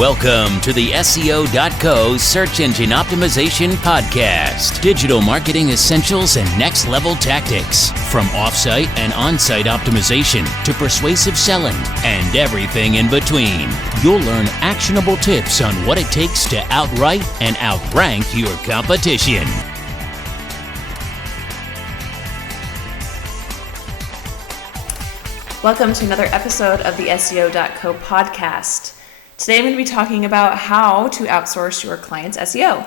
Welcome to the SEO.co Search Engine Optimization Podcast. Digital marketing essentials and next level tactics. From offsite and on-site optimization to persuasive selling and everything in between. You'll learn actionable tips on what it takes to outright and outrank your competition. Welcome to another episode of the SEO.co podcast. Today I'm going to be talking about how to outsource your client's SEO.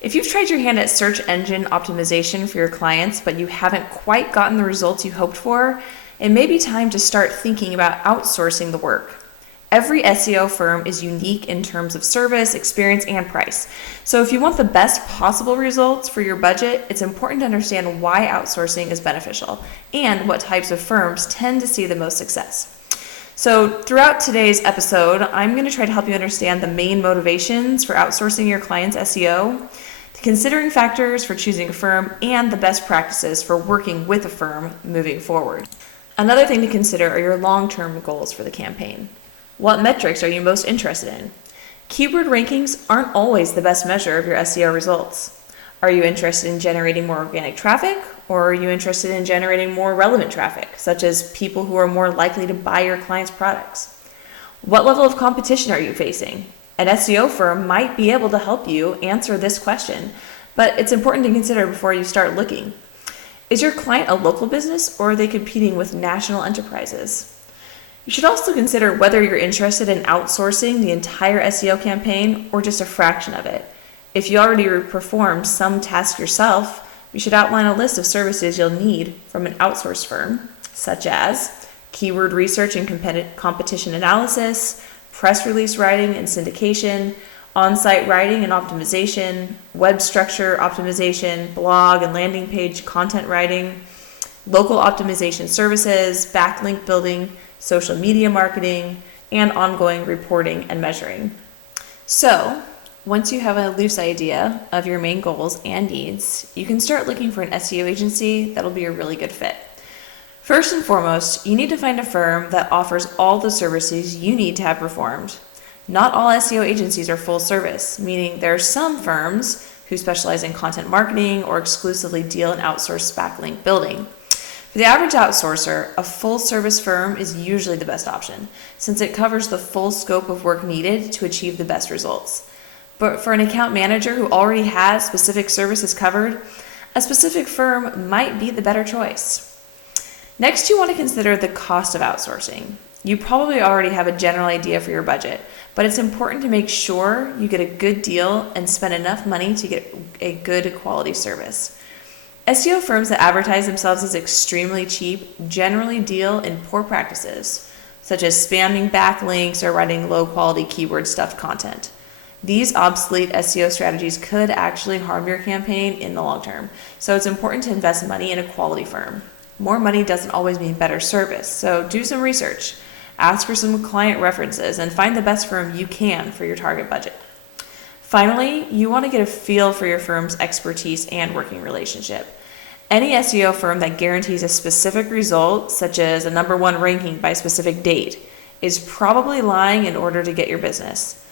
If you've tried your hand at search engine optimization for your clients, but you haven't quite gotten the results you hoped for, it may be time to start thinking about outsourcing the work. Every SEO firm is unique in terms of service, experience, and price. So if you want the best possible results for your budget, it's important to understand why outsourcing is beneficial and what types of firms tend to see the most success. So throughout today's episode, I'm going to try to help you understand the main motivations for outsourcing your client's SEO, the considering factors for choosing a firm, and the best practices for working with a firm moving forward. Another thing to consider are your long-term goals for the campaign. What metrics are you most interested in? Keyword rankings aren't always the best measure of your SEO results. Are you interested in generating more organic traffic, or are you interested in generating more relevant traffic, such as people who are more likely to buy your client's products? What level of competition are you facing? An SEO firm might be able to help you answer this question, but it's important to consider before you start looking. Is your client a local business, or are they competing with national enterprises? You should also consider whether you're interested in outsourcing the entire SEO campaign or just a fraction of it. If you already perform some task yourself, you should outline a list of services you'll need from an outsourced firm, such as keyword research and competition analysis, press release writing and syndication, on-site writing and optimization, web structure optimization, blog and landing page content writing, local optimization services, backlink building, social media marketing, and ongoing reporting and measuring. So, once you have a loose idea of your main goals and needs, you can start looking for an SEO agency that'll be a really good fit. First and foremost, you need to find a firm that offers all the services you need to have performed. Not all SEO agencies are full service, meaning there are some firms who specialize in content marketing or exclusively deal in outsourced backlink building. For the average outsourcer, a full-service firm is usually the best option, since it covers the full scope of work needed to achieve the best results. But for an account manager who already has specific services covered, a specific firm might be the better choice. Next, you want to consider the cost of outsourcing. You probably already have a general idea for your budget, but it's important to make sure you get a good deal and spend enough money to get a good quality service. SEO firms that advertise themselves as extremely cheap generally deal in poor practices, such as spamming backlinks or writing low-quality keyword-stuffed content. These obsolete SEO strategies could actually harm your campaign in the long term, so it's important to invest money in a quality firm. More money doesn't always mean better service, so do some research, ask for some client references, and find the best firm you can for your target budget. Finally, you want to get a feel for your firm's expertise and working relationship. Any SEO firm that guarantees a specific result, such as a number 1 ranking by a specific date, is probably lying in order to get your business.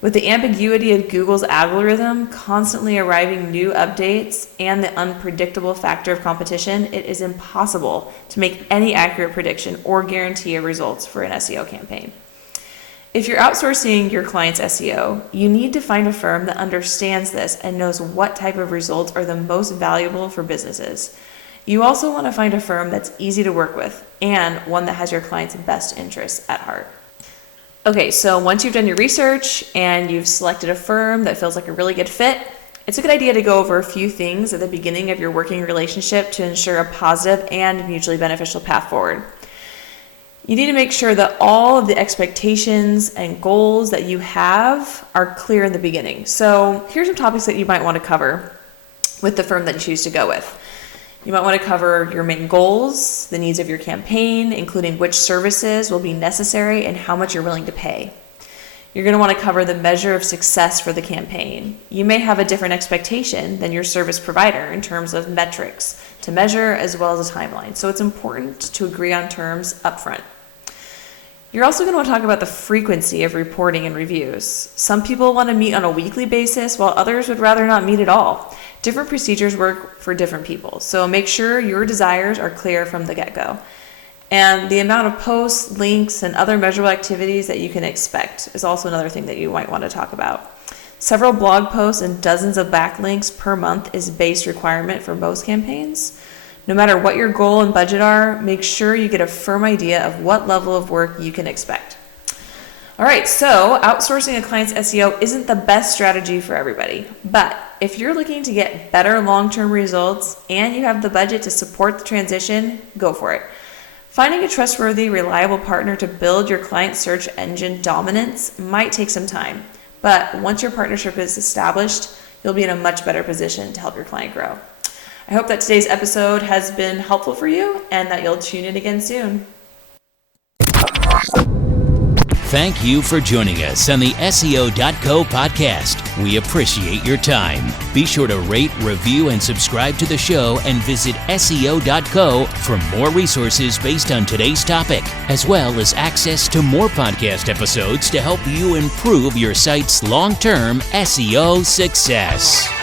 With the ambiguity of Google's algorithm constantly arriving new updates and the unpredictable factor of competition, it is impossible to make any accurate prediction or guarantee of results for an SEO campaign. If you're outsourcing your client's SEO, you need to find a firm that understands this and knows what type of results are the most valuable for businesses. You also want to find a firm that's easy to work with and one that has your client's best interests at heart. Okay, so once you've done your research and you've selected a firm that feels like a really good fit, it's a good idea to go over a few things at the beginning of your working relationship to ensure a positive and mutually beneficial path forward. You need to make sure that all of the expectations and goals that you have are clear in the beginning. So here's some topics that you might want to cover with the firm that you choose to go with. You might want to cover your main goals, the needs of your campaign, including which services will be necessary and how much you're willing to pay. You're going to want to cover the measure of success for the campaign. You may have a different expectation than your service provider in terms of metrics to measure as well as a timeline. So it's important to agree on terms upfront. You're also going to want to talk about the frequency of reporting and reviews. Some people want to meet on a weekly basis, while others would rather not meet at all. Different procedures work for different people, so make sure your desires are clear from the get-go. And the amount of posts, links, and other measurable activities that you can expect is also another thing that you might want to talk about. Several blog posts and dozens of backlinks per month is base requirement for most campaigns. No matter what your goal and budget are, make sure you get a firm idea of what level of work you can expect. All right, so outsourcing a client's SEO isn't the best strategy for everybody, but if you're looking to get better long-term results and you have the budget to support the transition, go for it. Finding a trustworthy, reliable partner to build your client search engine dominance might take some time, but once your partnership is established, you'll be in a much better position to help your client grow. I hope that today's episode has been helpful for you and that you'll tune in again soon. Thank you for joining us on the SEO.co podcast. We appreciate your time. Be sure to rate, review, and subscribe to the show and visit SEO.co for more resources based on today's topic, as well as access to more podcast episodes to help you improve your site's long-term SEO success.